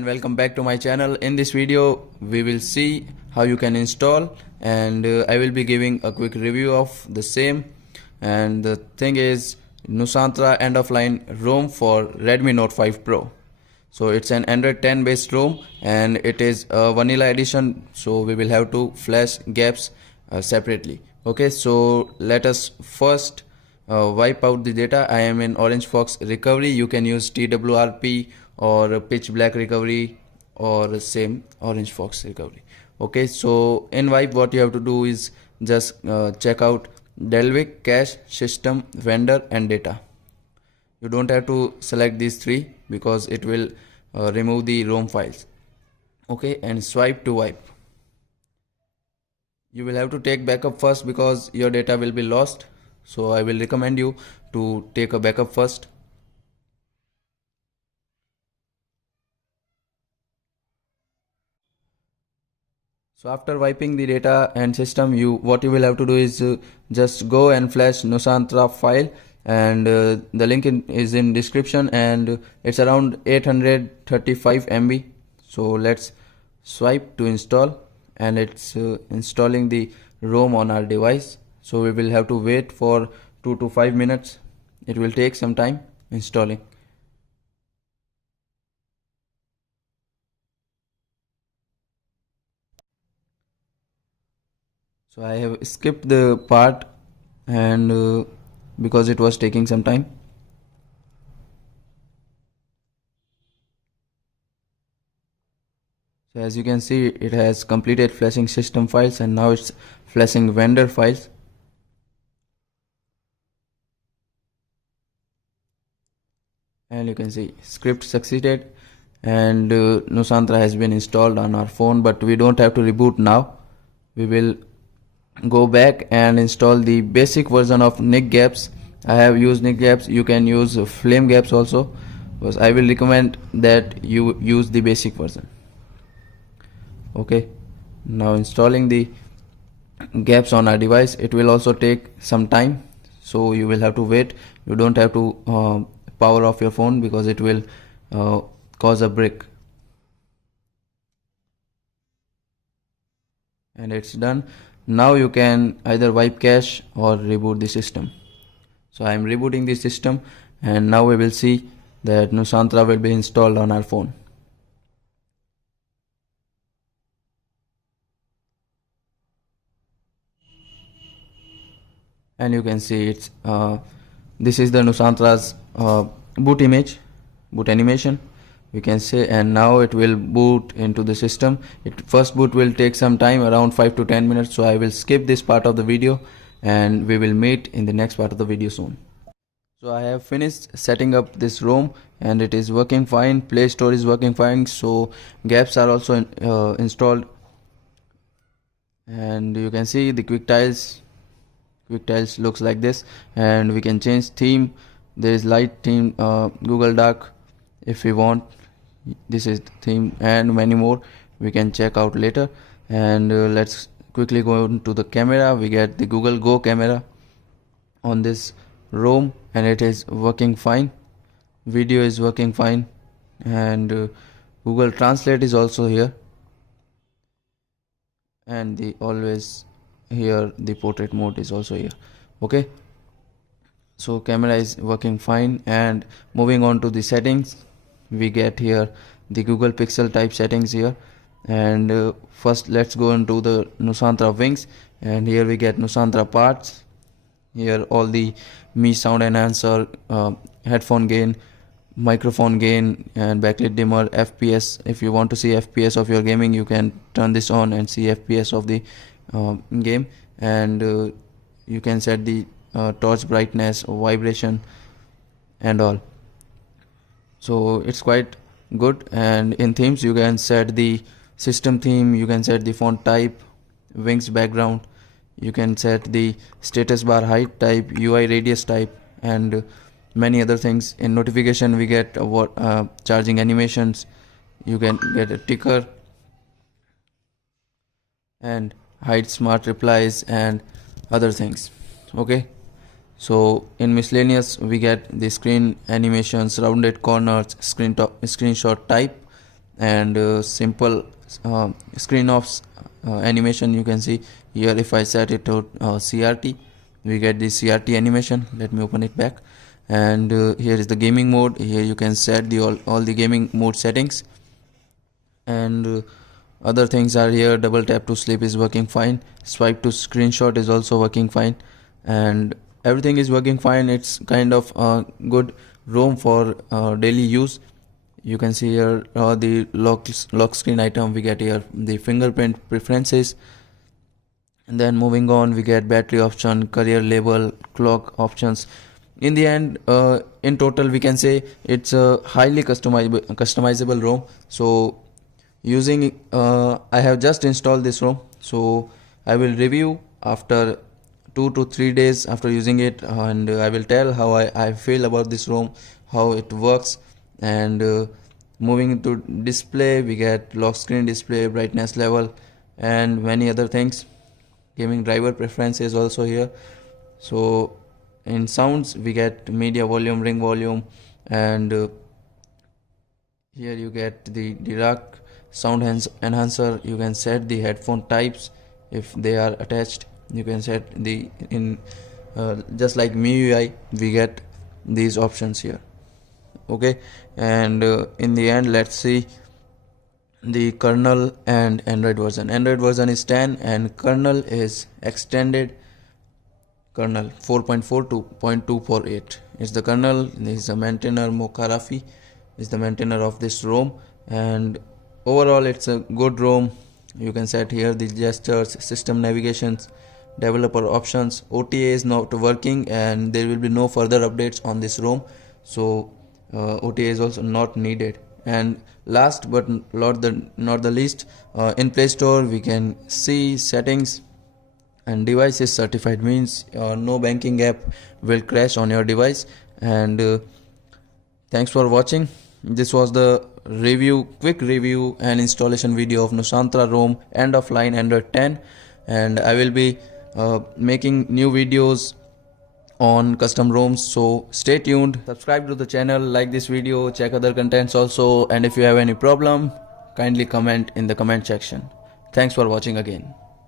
and welcome back to my channel. In this video we will see how you can install, and I will be giving a quick review of the same. And the thing is Nusantara end of line ROM for Redmi Note 5 Pro. So it's an Android 10 based ROM and it is a vanilla edition, so we will have to flash gaps separately. Okay, so let us first wipe out the data. I am in Orange Fox recovery. You can use TWRP or pitch black recovery or same Orange Fox recovery. Okay, so in wipe what you have to do is just check out Delvic, cache, system, vendor and data. You don't have to select these three because it will remove the ROM files. Okay, and swipe to wipe. You will have to take backup first because your data will be lost, so I will recommend you to take a backup first. So after wiping the data and system, what you will have to do is just go and flash Nusantara file, and the link is in description, and it's around 835 MB. So let's swipe to install, and it's installing the ROM on our device. So we will have to wait for 2 to 5 minutes. It will take some time installing. So I have skipped the part, and because it was taking some time. So as you can see, it has completed flashing system files and now it's flashing vendor files. And you can see script succeeded, and Nusantara has been installed on our phone, but we don't have to reboot now. We will go back and install the basic version of Nick Gaps. I have used Nick Gaps. You can use Flame Gaps also, because I will recommend that you use the basic version. Okay, now installing the gaps on our device. It will also take some time, so you will have to wait. You don't have to power off your phone because it will cause a brick. And it's done. Now you can either wipe cache or reboot the system. So I am rebooting the system, and now we will see that Nusantara will be installed on our phone. And you can see it's this is the Nusantara's boot image, boot animation, we can say, and now it will boot into the system. First boot will take some time, around 5 to 10 minutes, so I will skip this part of the video and we will meet in the next part of the video soon. So I have finished setting up this ROM and it is working fine. Play Store is working fine, so gaps are also installed, and you can see the quick tiles looks like this, and we can change theme. There is light theme, Google Dark if we want. This is the theme, and many more we can check out later. And let's quickly go into the camera. We get the Google Go camera on this ROM and it is working fine. Video is working fine, and Google Translate is also here, and the always here the portrait mode is also here. Okay, so camera is working fine. And moving on to the settings, we get here the Google Pixel type settings here. And first let's go into the Nusantara wings, and here we get Nusantara parts. Here all the Mi sound enhancer, headphone gain, microphone gain, and backlit dimmer, FPS. If you want to see FPS of your gaming, you can turn this on and see FPS of the game. And you can set the torch brightness, vibration and all. So it's quite good. And in themes you can set the system theme, you can set the font type, wings background, you can set the status bar height type, UI radius type, and many other things. In notification we get charging animations, you can get a ticker and hide smart replies and other things. Okay, so in miscellaneous we get the screen animations, rounded corners, screenshot type, and simple screen off animation. You can see here, if I set it to CRT, we get the CRT animation. Let me open it back, and here is the gaming mode. Here you can set the all the gaming mode settings, and other things are here. Double tap to sleep is working fine, swipe to screenshot is also working fine, and everything is working fine. It's kind of a good ROM for daily use. You can see here the lock screen item. We get here the fingerprint preferences, and then moving on, we get battery option, career label, clock options. In the end, in total, we can say it's a highly customizable ROM. So using I have just installed this ROM, so I will review after 2 to 3 days after using it, and I will tell how I feel about this ROM, how it works. And moving into display, we get lock screen display, brightness level, and many other things. Gaming driver preference is also here. So in sounds, we get media volume, ring volume, and here you get the Dirac sound enhancer. You can set the headphone types if they are attached. You can set the just like MIUI, we get these options here. Okay, and in the end, let's see the kernel and Android version. Android version is 10 and kernel is extended kernel 4.4 to 0.248. It's the kernel. This is a maintainer. Mokarafi is the maintainer of this ROM, and overall it's a good ROM. You can set here the gestures, system navigations, developer options. OTA is not working, and there will be no further updates on this ROM, so OTA is also not needed. And last but not the least, in Play Store we can see settings, and device is certified, means no banking app will crash on your device. And thanks for watching. This was the quick review and installation video of Nusantara ROM end of line Android 10, and I will be making new videos on custom ROMs, so stay tuned. Subscribe to the channel, like this video, check other contents also, and if you have any problem, kindly comment in the comment section. Thanks for watching again.